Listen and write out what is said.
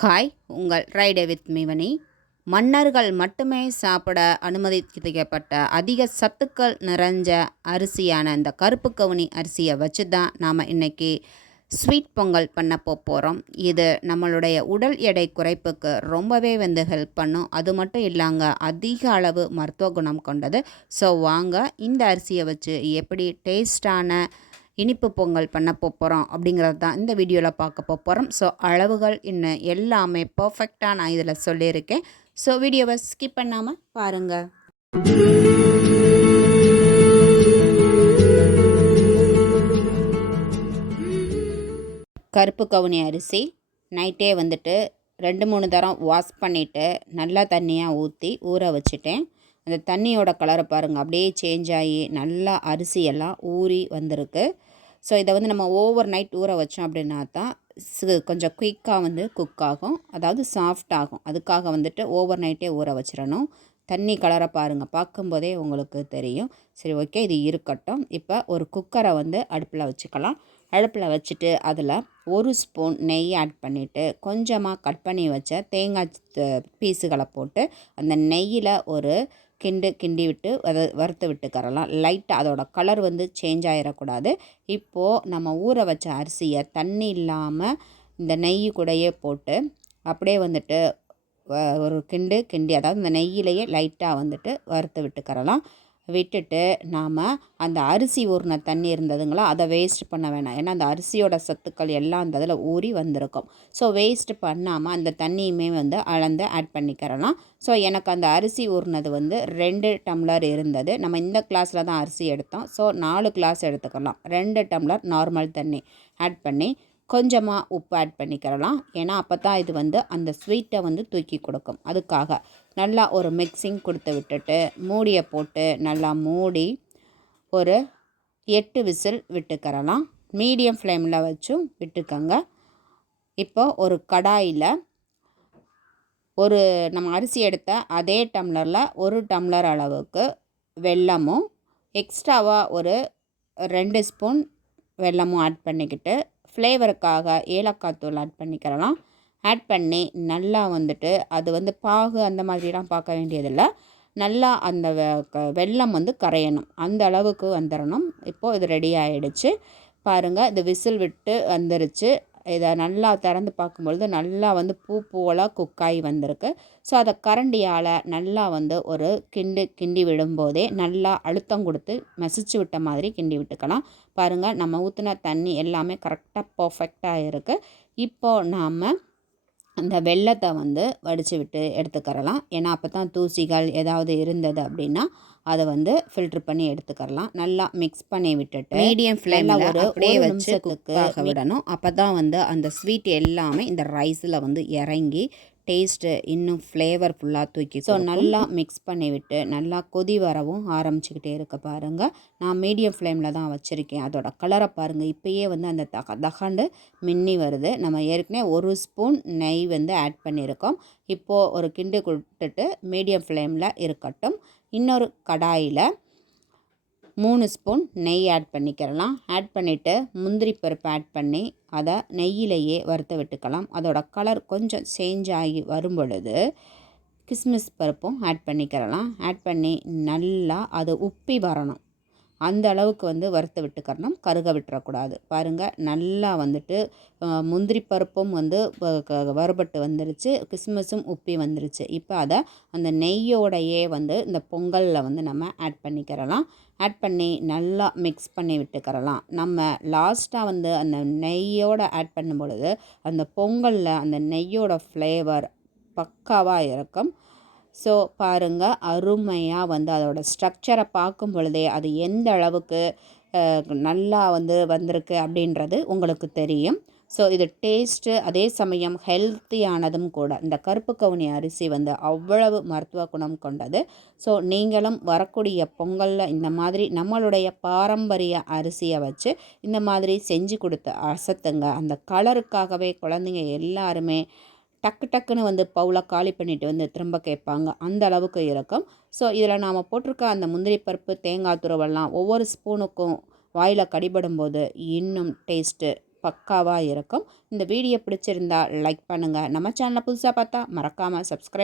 Hi உங்கள் ரைடே with மிவனி மன்னர்கள் மட்டுமே சாப்பிட அனுமதிக்கப்பட்ட அதிக சத்துக்கள் நிறைஞ்ச அரிசியான இந்த கருப்பு கவுனி அரிசியை வச்சு தான் நாம் இன்றைக்கி ஸ்வீட் பொங்கல் பண்ண போகிறோம் இது நம்மளுடைய உடல் எடை குறைப்புக்கு ரொம்பவே வந்து ஹெல்ப் பண்ணும். அது மட்டும் இல்லாங்க அதிக அளவு மருத்துவ குணம் கொண்டது. ஸோ வாங்க இந்த அரிசியை வச்சு எப்படி டேஸ்டான இனிப்பு பொங்கல் பண்ண போகிறோம் அப்படிங்கிறது தான் இந்த வீடியோவில் பார்க்க போகிறோம் ஸோ அளவுகள் இன்னும் எல்லாமே பர்ஃபெக்டாக நான் இதில் சொல்லியிருக்கேன். ஸோ வீடியோவை ஸ்கிப் பண்ணாமல் பாருங்கள் கருப்பு கவுனி அரிசி நைட்டே வந்துட்டு ரெண்டு மூணு தரம் வாஷ் பண்ணிவிட்டு நல்லா தண்ணியாக ஊற்றி ஊற வச்சுட்டேன். அந்த தண்ணியோட கலரை பாருங்கள் அப்படியே சேஞ்ச் ஆகி நல்லா அரிசியெல்லாம் ஊறி வந்திருக்கு. ஸோ இதை வந்து நம்ம ஓவர் நைட் ஊற வச்சோம் அப்படின்னா தான் கொஞ்சம் குயிக்காக வந்து குக் ஆகும். அதாவது சாஃப்ட் ஆகும். அதுக்காக வந்துட்டு ஓவர் நைட்டே ஊற வச்சிடணும். தண்ணி கலரை பாருங்கள் பார்க்கும்போதே உங்களுக்கு தெரியும். சரி ஓகே இது இருக்கட்டும். இப்போ ஒரு குக்கரை வந்து அடுப்பில் வச்சுக்கலாம். அடுப்பில் வச்சுட்டு அதில் ஒரு ஸ்பூன் நெய் ஆட் பண்ணிவிட்டு கொஞ்சமாக கட் பண்ணி வச்ச தேங்காய் பீஸுகளை போட்டு அந்த நெய்யில் ஒரு கிண்டு கிண்டி விட்டு அதை வறுத்து விட்டுக்கறலாம் லைட்டாக அதோட கலர் வந்து சேஞ்ச் ஆகிடக்கூடாது இப்போது நம்ம ஊற வச்ச அரிசியை தண்ணி இல்லாமல் இந்த நெய் கூடையே போட்டு அப்படியே வந்துட்டு ஒரு கிண்டு கிண்டி அதாவது இந்த நெய்யிலேயே லைட்டாக வந்துட்டு வறுத்து விட்டுக்கறலாம் விட்டுட்டு நாம் அந்த அரிசி ஊறின தண்ணி இருந்ததுங்களா அதை வேஸ்ட் பண்ண வேணாம். ஏன்னா அந்த அரிசியோட சத்துக்கள் எல்லாம் அந்த இதில் ஊறி வந்திருக்கும். ஸோ வேஸ்ட் பண்ணாமல் அந்த தண்ணியுமே வந்து அளந்து ஆட் பண்ணிக்கிறலாம். ஸோ எனக்கு அந்த அரிசி ஊறினது வந்து ரெண்டு டம்ளர் இருந்தது. நம்ம இந்த கிளாஸில் தான் அரிசி எடுத்தோம். ஸோ நாலு கிளாஸ் எடுத்துக்கலாம். ரெண்டு டம்ளர் நார்மல் தண்ணி ஆட் பண்ணி கொஞ்சமாக உப்பு ஆட் பண்ணிக்கிறலாம். ஏன்னா அப்போ தான் இது வந்து அந்த ஸ்வீட்டை வந்து தூக்கி கொடுக்கும். அதுக்காக. நல்லா ஒரு மிக்சிங் கொடுத்து விட்டுட்டு மூடியை போட்டு நல்லா மூடி ஒரு எட்டு விசில் விட்டுக்கிறலாம். மீடியம் ஃப்ளேமில் வச்சும் விட்டுக்கோங்க. இப்போ ஒரு கடாயில் ஒரு நம்ம அரிசி எடுத்த அதே டம்ளரில் ஒரு டம்ளர் அளவுக்கு வெல்லமும் எக்ஸ்ட்ராவாக ஒரு ரெண்டு ஸ்பூன் வெல்லமும் ஆட் பண்ணிக்கிட்டு ஃப்ளேவருக்காக ஏலக்காய் தூள் ஆட் பண்ணிக்கிறலாம். ஆட் பண்ணி நல்லா வந்துட்டு அது வந்து பாகு அந்த மாதிரிலாம் பார்க்க வேண்டியதில்லை. நல்லா அந்த வெள்ளம் வந்து கரையணும். அந்த அளவுக்கு வந்துடணும் இப்போது இது ரெடி ஆகிடுச்சு பாருங்கள் இது விசில் விட்டு வந்துருச்சு. இதை நல்லா திறந்து பார்க்கும்பொழுது நல்லா வந்து பூ பூவெல்லாம் குக்காகி வந்திருக்கு. ஸோ அதை கரண்டியால் நல்லா வந்து ஒரு கிண்டு கிண்டி விடும்போதே நல்லா அழுத்தம் கொடுத்து மெசிச்சு விட்ட மாதிரி கிண்டி விட்டுக்கலாம். பாருங்கள் நம்ம ஊற்றின தண்ணி எல்லாமே கரெக்டாக பர்ஃபெக்டாக இருக்குது இப்போது நாம் அந்த வெள்ளத்தை வந்து வடித்து விட்டு எடுத்துக்கிறலாம். ஏன்னா அப்போ தான் தூசிகள் ஏதாவது இருந்தது அப்படின்னா அதை வந்து ஃபில்ட்ரு பண்ணி எடுத்துக்கிறலாம். நல்லா மிக்ஸ் பண்ணி விட்டுட்டு மீடியம் ஃப்ளேமில் ஒரு அப்படியே வச்சு குக்காக விடணும். அப்போ தான் வந்து அந்த ஸ்வீட் எல்லாமே இந்த ரைஸில் வந்து இறங்கி டேஸ்ட்டு இன்னும் ஃப்ளேவர்ஃபுல்லாக தூக்கி ஸோ நல்லா மிக்ஸ் பண்ணி விட்டு நல்லா கொதி வரவும் ஆரம்பிச்சுக்கிட்டே இருக்க பாருங்கள் நான் மீடியம் ஃப்ளேமில் தான் வச்சுருக்கேன். அதோட கலரை பாருங்கள் இப்போயே வந்து அந்த தக தகாண்டு மின்னி வருது. நம்ம ஏற்கனவே ஒரு ஸ்பூன் நெய் வந்து ஆட் பண்ணியிருக்கோம். இப்போது ஒரு கிண்டு கொடுத்துட்டு மீடியம் ஃப்ளேமில் இருக்கட்டும். இன்னொரு கடாயில் மூணு ஸ்பூன் நெய் ஆட் பண்ணிக்கிறலாம். ஆட் பண்ணிவிட்டு முந்திரி பருப்பு ஆட் பண்ணி அதை நெய்யிலேயே வறுத்து விட்டுக்கலாம். அதோட கலர் கொஞ்சம் சேஞ்ச் ஆகி வரும் பொழுது கிஸ்மிஸ் பருப்பும் ஆட் பண்ணிக்கிறலாம். ஆட் பண்ணி நல்லா அது உப்பி வரணும். அந்த அளவுக்கு வந்து வறுத்து விட்டுக்கறணும். கருக விட்டுறக்கூடாது. பாருங்கள் நல்லா வந்துட்டு முந்திரி பருப்பும் வந்து வறுபட்டு வந்துருச்சு. கிஸ்மிஸும் உப்பி வந்துருச்சு. இப்போ அதை அந்த நெய்யோடையே வந்து இந்த பொங்கலில் வந்து நம்ம ஆட் பண்ணிக்கிறலாம். ஆட் பண்ணி நல்லா மிக்ஸ் பண்ணி விட்டுக்கிறலாம். நம்ம லாஸ்ட்டாக வந்து அந்த நெய்யோடு ஆட் பண்ணும் பொழுது அந்த பொங்கலில் அந்த நெய்யோட ஃப்ளேவர் பக்காவாக இருக்கும். ஸோ பாருங்கள் அருமையாக வந்து அதோடய ஸ்ட்ரக்சரை பார்க்கும் பொழுதே அது எந்த அளவுக்கு நல்லா வந்து வந்திருக்கு அப்படின்றது உங்களுக்கு தெரியும். ஸோ இது டேஸ்ட்டு அதே சமயம் ஹெல்த்தியானதும் கூட. இந்த கருப்பு கவுனி அரிசி வந்து அவ்வளவு மருத்துவ குணம் கொண்டது. ஸோ நீங்களும் வரக்கூடிய பொங்கலில் இந்த மாதிரி நம்மளுடைய பாரம்பரிய அரிசியை வச்சு இந்த மாதிரி செஞ்சு கொடுத்து அசத்துங்க. அந்த கலருக்காகவே குழந்தைங்க எல்லாருமே டக்கு டக்குன்னு வந்து பவுலாக காலி பண்ணிவிட்டு வந்து திரும்ப கேட்பாங்க. அந்த அளவுக்கு இருக்கும் ஸோ இதில் நாம் போட்டிருக்க அந்த முந்திரி பருப்பு தேங்காய் துருவெல்லாம் ஒவ்வொரு ஸ்பூனுக்கும் வாயில் கடிபடும் போது இன்னும் டேஸ்ட்டு பக்காவாக இருக்கும் இந்த வீடியோ பிடிச்சிருந்தா லைக் பண்ணுங்கள் நம்ம சேனலை புதுசாக பார்த்தா மறக்காமல் சப்ஸ்கிரைப்